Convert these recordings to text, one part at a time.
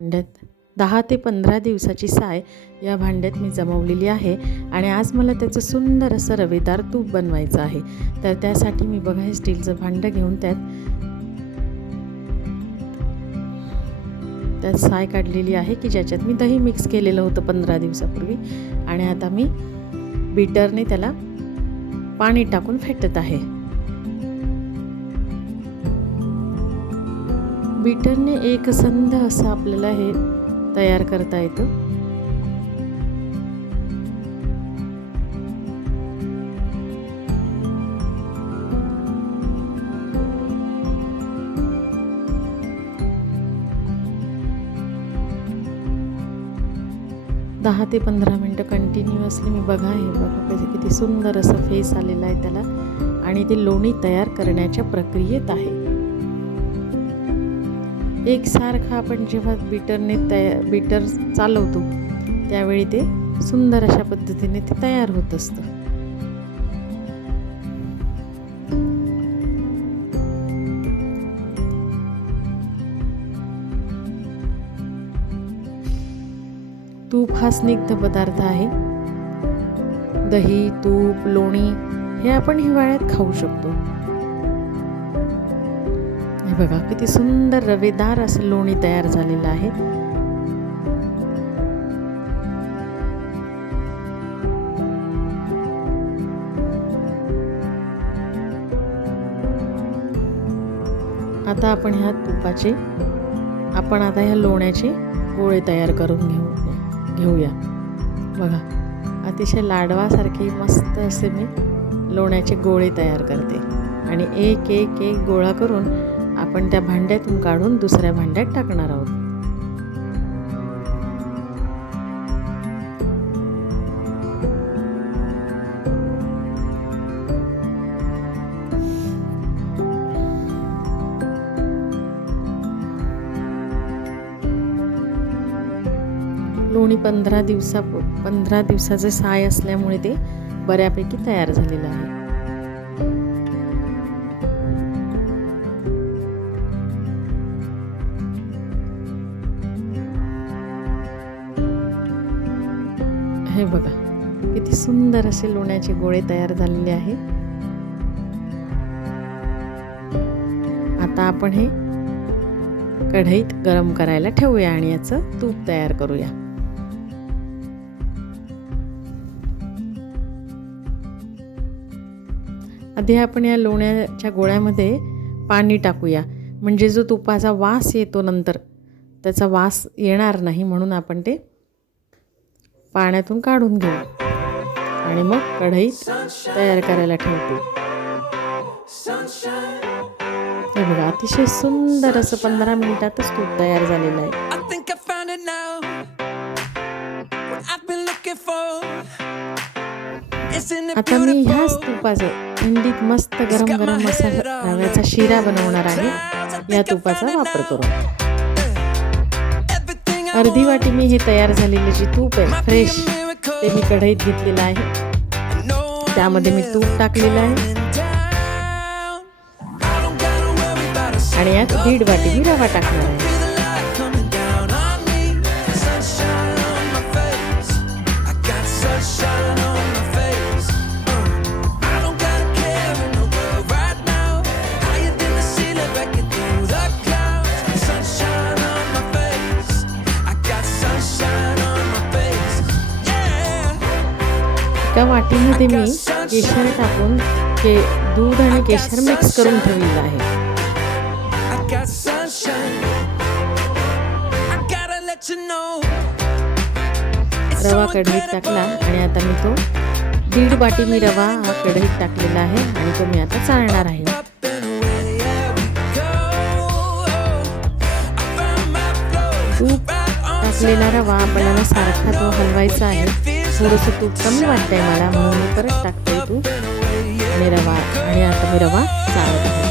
भांड्यात 10 ते 15 दिवसाची साय या भांड्यात मी जमवलेली आहे आणि आज मला त्याचं सुंदर असं रवेदार तूप बनवायचं आहे. तर त्यासाठी मी बघा हे स्टीलचं भांडं घेऊन त्यात साय काढलेली आहे की ज्याच्यात मी दही मिक्स केलेलं होतं 15 दिवसापूर्वी. आणि आता मी बीटरने त्याला पाणी टाकून फेटत आहे. बीटरने एकसंध असं आपल्याला हे तयार करता येतं. दहा ते 15 मिनटं कंटिन्युअसली मी बघा किती सुंदर असं फेस आलेला आहे त्याला आणि ते लोणी तयार करण्याच्या प्रक्रियेत आहे. एकसारखं आपण जेव्हा बीटर चालवतो त्यावेळी ते सुंदर अशा पद्धतीने ते तयार होत असतं. तूप हा स्निग्ध पदार्थ आहे. दही, तूप, लोणी हे आपण हिवाळ्यात खाऊ शकतो. हे बघा किती सुंदर रवेदार असं लोणी तयार झालेलं आहे. आता आपण ह्या लोण्याचे गोळे तयार करून घेऊया. बघा अतिशय लाडवासारखे मस्त असे मी लोण्याचे गोळे तयार करते आणि एक एक एक गोळा करून आपण त्या भांड्यातून काढून दुसऱ्या भांड्यात टाकणार आहोत. लोणी 15 दिवसाचे साय असल्यामुळे ते बऱ्यापैकी तयार झालेलं आहे. हे बघा किती सुंदर असे लोण्याचे गोळे तयार झालेले आहे. आता आपण हे कढईत गरम करायला ठेवूया आणि याचं तूप तयार करूया. आधी आपण या लोण्याच्या गोळ्यामध्ये पाणी टाकूया म्हणजे जो तुपाचा वास येतो नंतर त्याचा वास येणार नाही म्हणून आपण ते पाण्यातून काढून घेऊ आणि मग कढईत तयार करायला ठेवतो. हे बघा अतिशय सुंदर असं 15 मिनिटातच तूप तयार झालेलं आहे. आता मी ह्याच तुपाचं थंडीत मस्त गरम गरम रव्याचा शिरा बनवणार आहे. या तुपाचा वापर करून अर्धी वाटी मी हे तयार झालेले जे तूप आहे फ्रेश ते मी कढईत घेतलेलं आहे. त्यामध्ये मी तूप टाकलेलं आहे आणि यात 1.5 वाटी मी रवा टाकणार आहे. एका वाटीमध्ये मी केशर टाकून दूध आणि केशर मिक्स करून ठेवलेलं आहे. रवा कढईत टाकला आणि आता मी तो 1.5 वाटी मी रवा हा कढईत टाकलेला आहे आणि तो मी आता चाळणार आहे. तूप टाकलेला रवा आपल्याला सारखा तो हलवायचा आहे. थोडंसं तूप कमी वाटतंय मला म्हणून मी परत टाकते तूप आणि रवा आणि आता मी रवा चाळत आहे.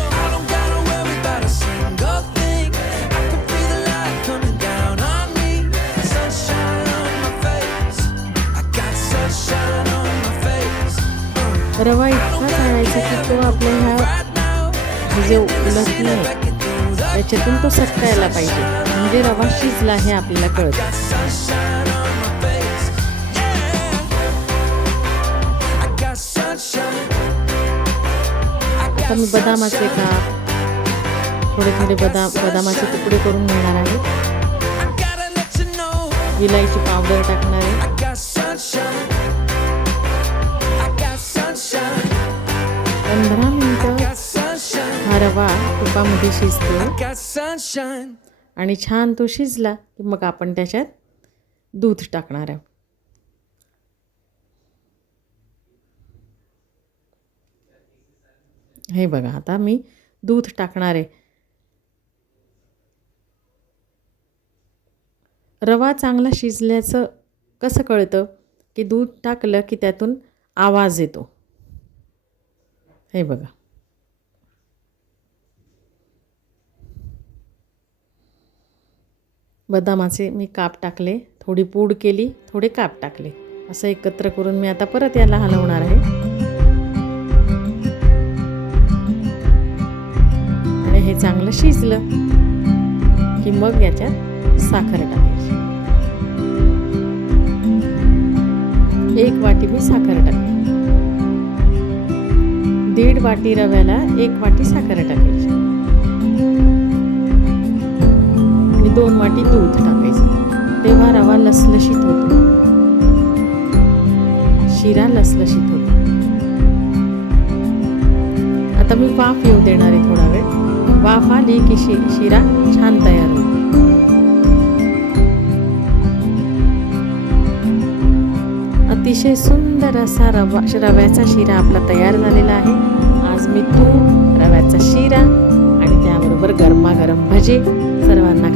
रवा इतका चाळायचा की तो आपल्या ह्या जे उलटणे त्याच्यातून तो सटकायला पाहिजे. म्हणजे रवा शिजला हे आपल्याला कळतं. आता मी बदामाचे काप, थोडे बदामाचे तुकडे करून घेणार आहे. विलायची पावडर टाकणार आहे. 15 मिनिटं हा रवा तुपामध्ये शिजतो आणि छान तो शिजला की मग आपण त्याच्यात दूध टाकणार आहे. हे बघा, आता मी दूध टाकणार आहे. रवा चांगला शिजल्याचं कसं कळतं की दूध टाकलं की त्यातून आवाज येतो. हे बघा, बदामाचे मी काप टाकले, थोडी पूड केली, थोडे काप टाकले, असं एकत्र करून मी आता परत याला हलवणार आहे. आणि हे चांगलं शिजलं की मग याच्यात साखर टाकायची. 1 वाटी मी साखर टाकली. 1.5 वाटी रव्याला 1 वाटी साखर टाकायची आणि 2 वाटी दूध टाकायचं. तेव्हा रवा लसलशीत होतो, शिरा लसलशीत होतो. आता मी वाफ येऊ देणार आहे थोडा वेळ. वाफ आली की शिरा छान तयार होईल. अतिशय सुंदर असा रव्याचा शिरा आपला तयार झालेला आहे. आज मी तूप, रव्याचा शिरा आणि त्याबरोबर गरमागरम भजे सर्वांना